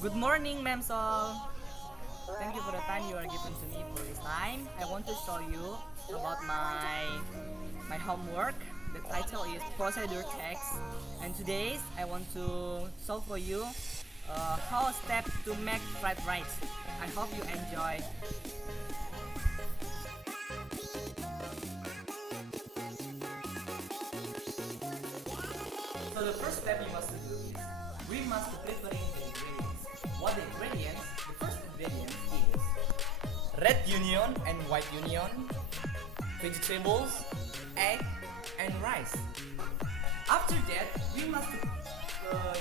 Good morning, Ma'am Sol. Thank you for the time you are giving to me for this time. I want to show you about my homework. The title is procedure text, and today I want to show for you how step to make fried rice. I hope you enjoy. So the first step you must do is we must prepare the ingredients. What the ingredients? The first ingredient is red onion and white onion, vegetables, egg, and rice. After that, we must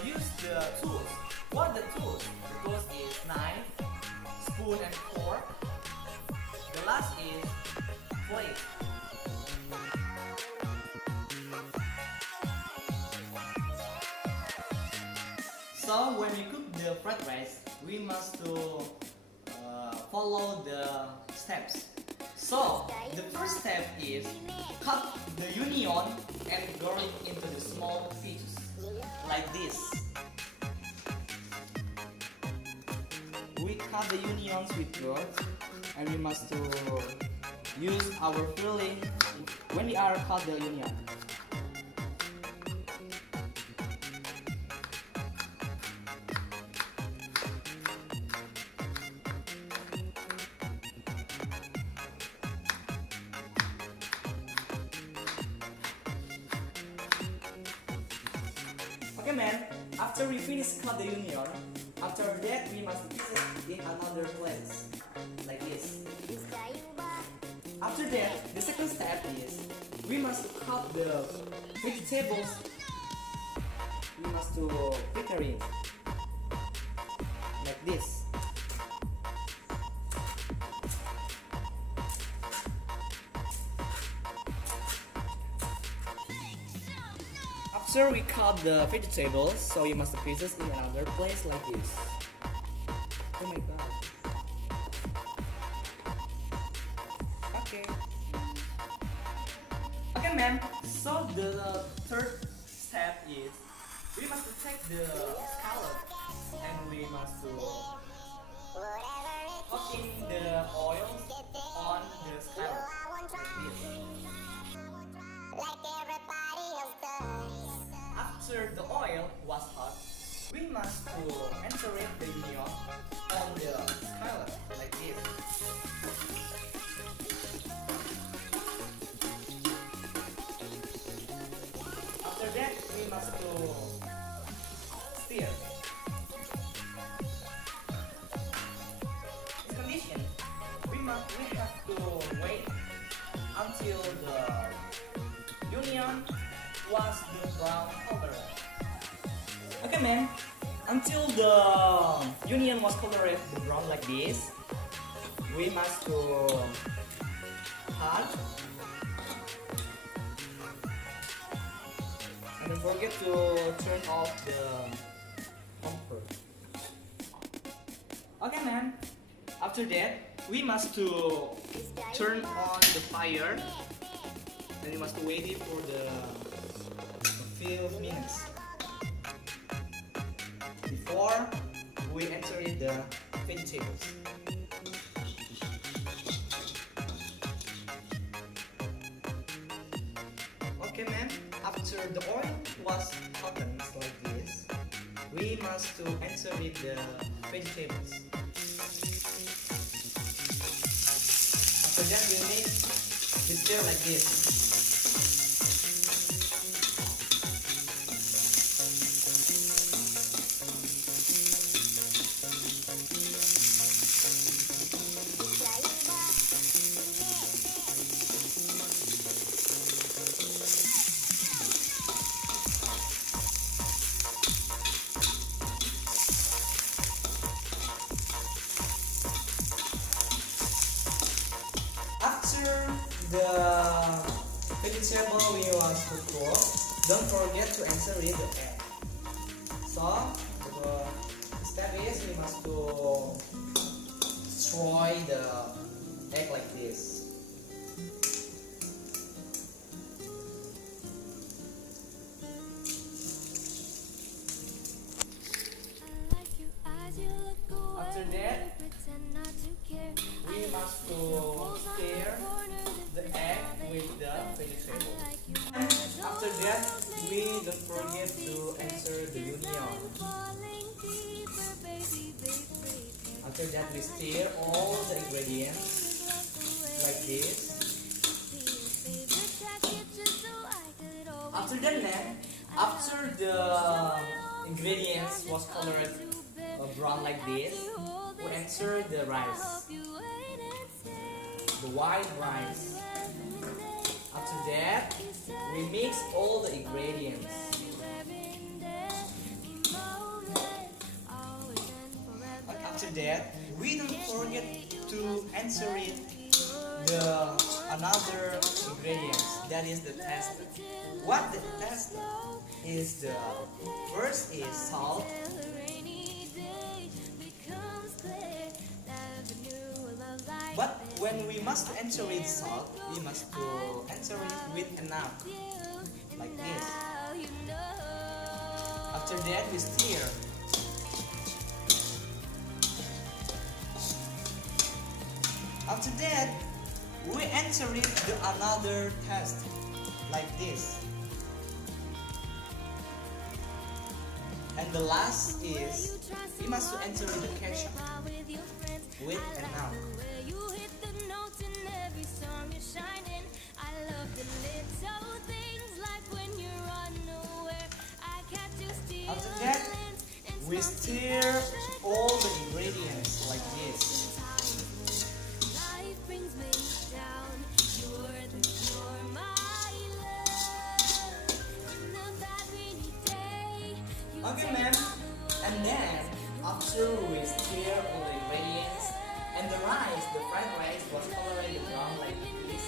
use the tools. What the tools? The tools is knife, spoon and fork. The last is plate. So when we cook the fried rice, we must to follow the steps. So the first step is cut the onion and garlic into the small pieces, like this. We cut the onions with garlic, and we must to use our filling when we are cut the onion. Okay, man, after we finish cut the onion, after that we must put it in another place, like this. After that, the second step is we must cut the vegetables. We must to prepare it like this. After we cut the vegetables, so you must place it in another place like this. Oh my god. Okay. Okay, ma'am. So the third step is we must take the scallop and we must put in the oil on the scallop like this. After the oil was hot, we must to insert the onion on the scallop like this. After that, we must to stir. In condition, we have to wait until the onion was the brown color. Okay, man. Until the onion was colored the brown like this, we must to cut. And don't forget to turn off the comfort. Okay, man. After that, we must to turn on the fire. Then we must wait it for the few minutes before we enter the vegetables. Okay, man. After the oil was hottened like this, we must to enter the vegetables. After that, we need to stir like this. After the vegetable we want to cook, don't forget to insert the egg. So the step is we must to destroy the egg like this. I like your eyes, you After that, we stir all the ingredients like this. After that, after the ingredients was colored brown like this, we enter the rice, the white rice. After that, we mix all the ingredients. After that, we don't forget to enter it the another ingredients, that is the tester. What the tester is, the first is salt, but when we must enter it salt, we must to enter it with enough, like this. After that, we stir. After that, we enter it the another test, like this. And the last is, we must enter the ketchup with enough. After that, we stir all the ingredients like this. Okay, ma'am. And then, after we stir all the ingredients and the rice, the fried rice was colored brown like this,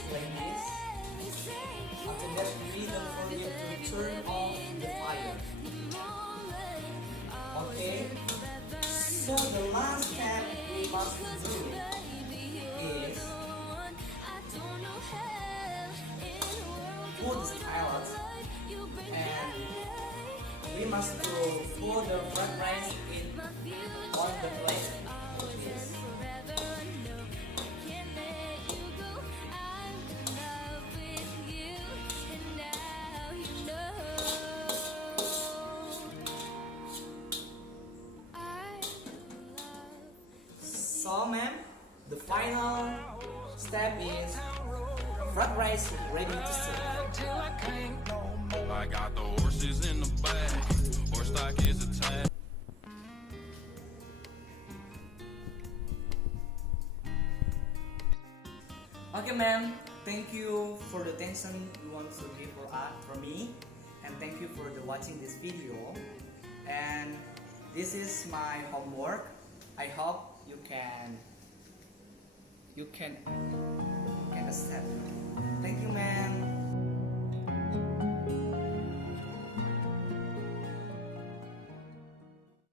After that, we don't forget to turn off the fire. Okay. So the last step we must do is put the scallops, and we must put the fried rice on the plate. Yes. So, ma'am, the final step is fried rice ready to serve. I got the horses in the back, horse stock is attached. Okay, ma'am, thank you for the attention you want to give for me, and thank you for watching this video. And this is my homework. I hope you can accept. Thank you, ma'am.